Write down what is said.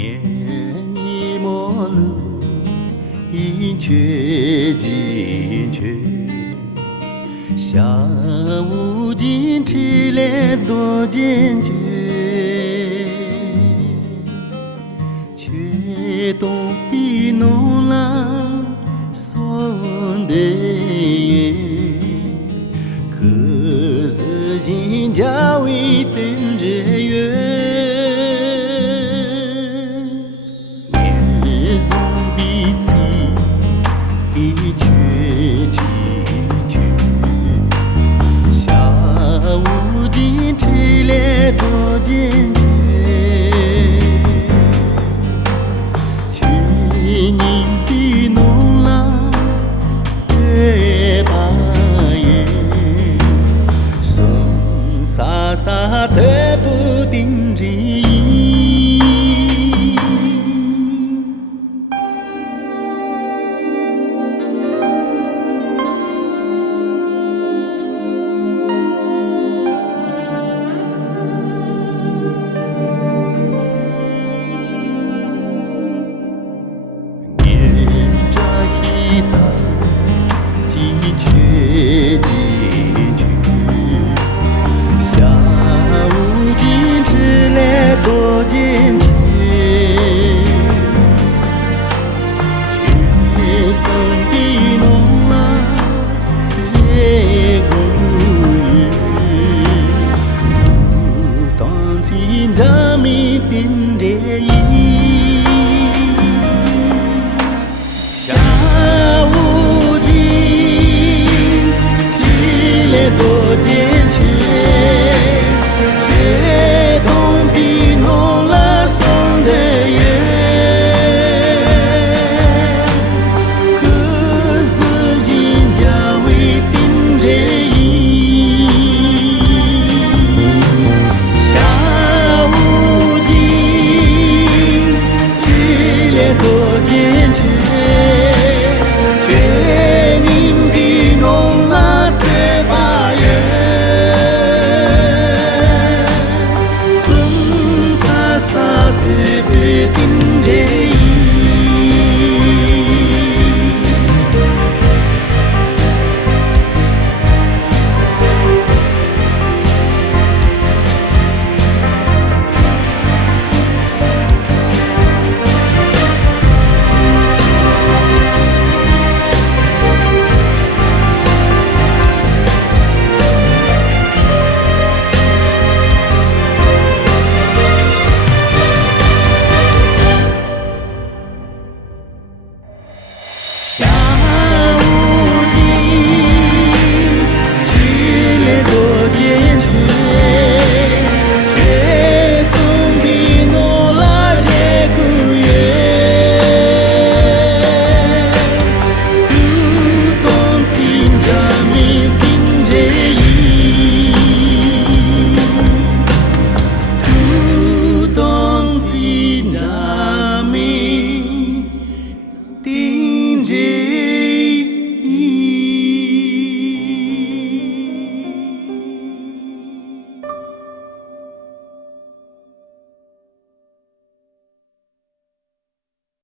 念你莫了，一却尽却，下无尽痴恋多坚决，却东比侬啦送的夜，可是人家为等着月。多坚决，去年比侬啦越把越，生傻傻的不定人意。却进去，下无尽痴恋多坚决，却生比侬啦热古月，土当今朝面顶着意。多坚决，却痛比侬啦送的远，可是人家为定着意，下无尽痴恋多坚决，却宁比侬啦对吧？傻傻的背。